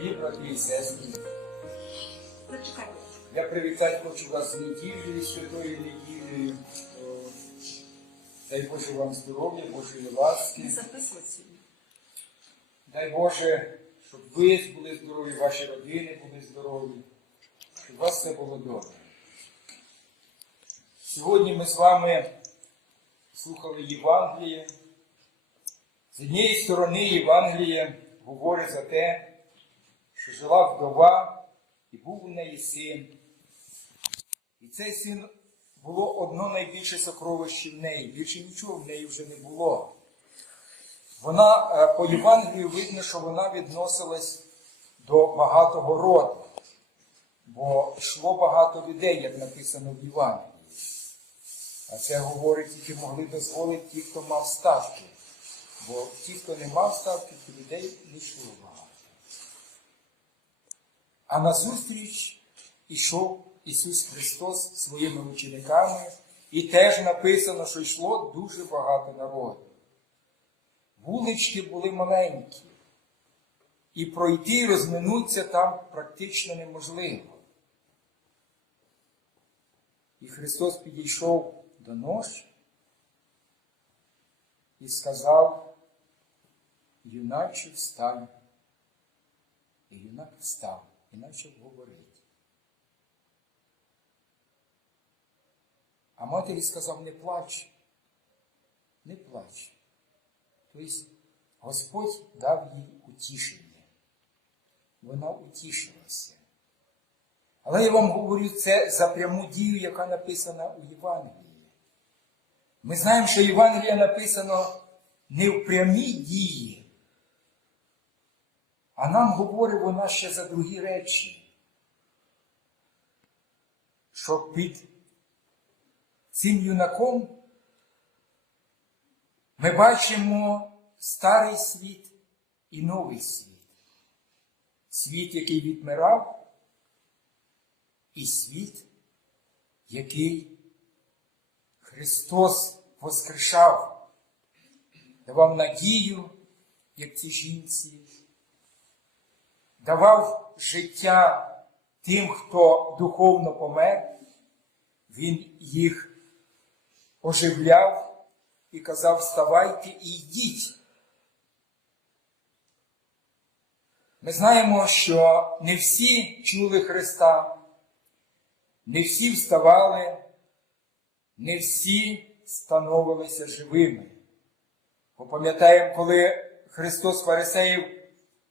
Дорогі брати і сестри, Зачекайте. я привітати хочу вас з неділею, святої неділею. Дай Боже вам здоров'я, Божої ласки. Дай Боже, щоб ви були здорові, ваші родини були здорові, щоб у вас все було добре. Сьогодні ми з вами слухали Євангеліє. З однієї сторони Євангеліє говорить за те, що жила вдова і був у неї син. І цей син було одно найбільше сокровище в неї. Більше нічого в неї вже не було. Вона е, по Євангелію видно, що вона відносилась до багатого роду, бо йшло багато людей, як написано в Євангелії. А це говорить, тільки могли дозволити ті, хто мав статки. Бо ті, хто не мав статки, то людей не йшло. А назустріч ішов Ісус Христос своїми учениками, і теж написано, що йшло дуже багато народу. Вулички були маленькі, і пройти і розминутися там практично неможливо. І Христос підійшов до нож і сказав, юначе встань. І юнак встав і почав говорити. А матері сказав, не плач, не плач. Тобто Господь дав їй утішення. Вона утішилася. Але я вам говорю це за пряму дію, яка написана у Євангелії. Ми знаємо, що Євангелія написано не в прямій дії, а нам говорить вона ще за другі речі. Що під цим юнаком ми бачимо старий світ і новий світ. Світ, який відмирав, і світ, який Христос воскрешав, давав надію, як цій жінці, давав життя тим, хто духовно помер, Він їх оживляв і казав, вставайте і йдіть. Ми знаємо, що не всі чули Христа, не всі вставали, не всі становилися живими. Бо пам'ятаємо, коли Христос фарисеїв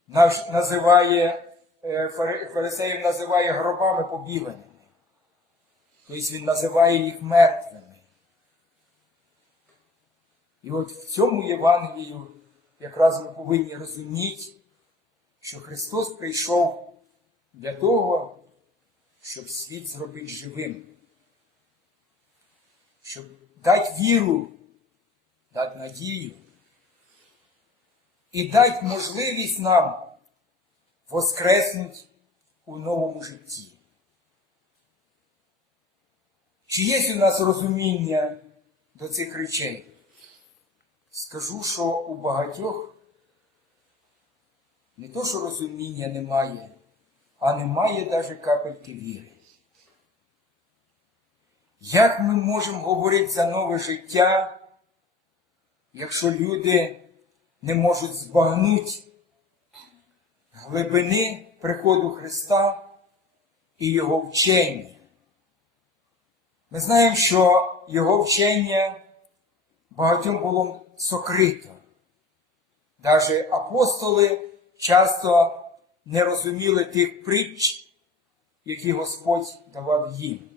називає, е, фарисеїв називає гробами побіленими. Тобто Він називає їх мертвими. І от в цьому Євангелію якраз ми повинні розуміти, що Христос прийшов для того, щоб світ зробити живим, щоб дати віру, дати надію і дати можливість нам воскреснути у новому житті. Чи є у нас розуміння до цих речей? Скажу, що у багатьох не то, що розуміння немає, а немає навіть капельки віри. Як ми можемо говорити за нове життя, якщо люди не можуть збагнути глибини приходу Христа і Його вчення? Ми знаємо, що Його вчення багатьом було сокрито. Даже апостоли часто не розуміли тих притч, які Господь давав їм.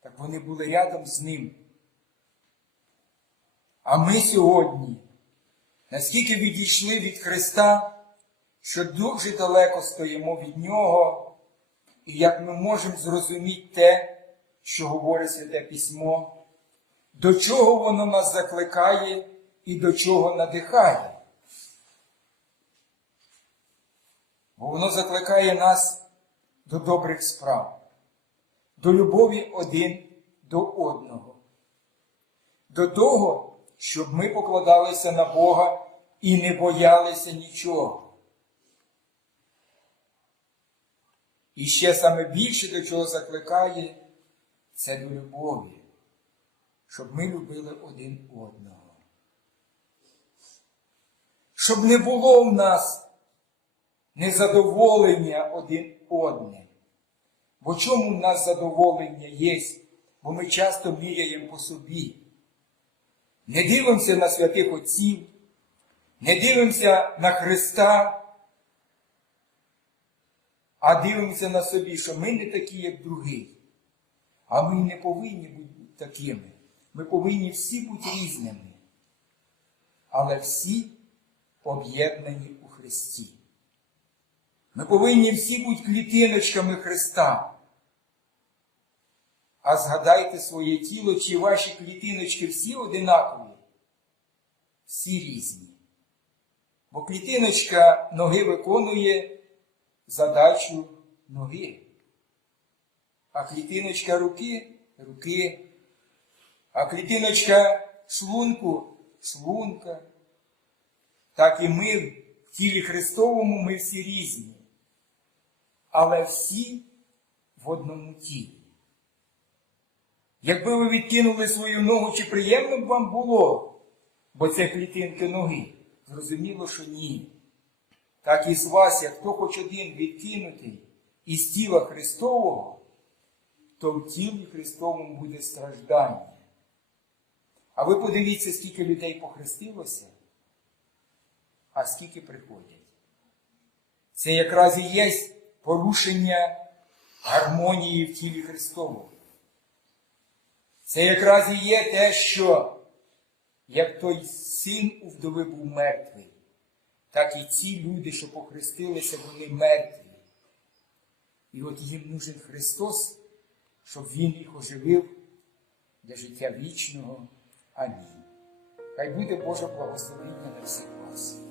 Так вони були рядом з ним. А ми сьогодні, наскільки відійшли від Христа, що дуже далеко стоїмо від Нього, і як ми можемо зрозуміти те, що говорить Святе Письмо, до чого воно нас закликає і до чого надихає. Бо воно закликає нас до добрих справ, до любові один до одного, до того, щоб ми покладалися на Бога і не боялися нічого. І ще саме більше до чого закликає, це до любові, щоб ми любили один одного. Щоб не було в нас незадоволення один одним. Бо чому в нас задоволення є? Бо ми часто міряємо по собі. Не дивимося на святих Отців, не дивимося на Христа, а дивимося на собі, що ми не такі, як другий. А ми не повинні бути такими. Ми повинні всі бути різними, але всі об'єднані у Христі. Ми повинні всі бути клітиночками Христа. А згадайте своє тіло, чи ваші клітиночки всі одинакові, всі різні. Бо клітиночка ноги виконує задачу ноги. А клітиночка руки руки. А клітиночка шлунку шлунка. Так і ми в тілі Христовому ми всі різні. Але всі в одному тілі. Якби ви відкинули свою ногу, чи приємно б вам було, бо це клітинки ноги? Зрозуміло, що ні. Так і з вас, як хто хоч один відкинутий із тіла Христового, то в тілі Христовому буде страждання. А ви подивіться, скільки людей похрестилося, а скільки приходять. Це якраз і є порушення гармонії в тілі Христовому. Це якраз і є те, що як той син у вдови був мертвий, так і ці люди, що похрестилися, вони мертві. І от їм нужен Христос, щоб Він їх оживив для життя вічного. Амінь. Хай буде Боже благословення на всіх вас.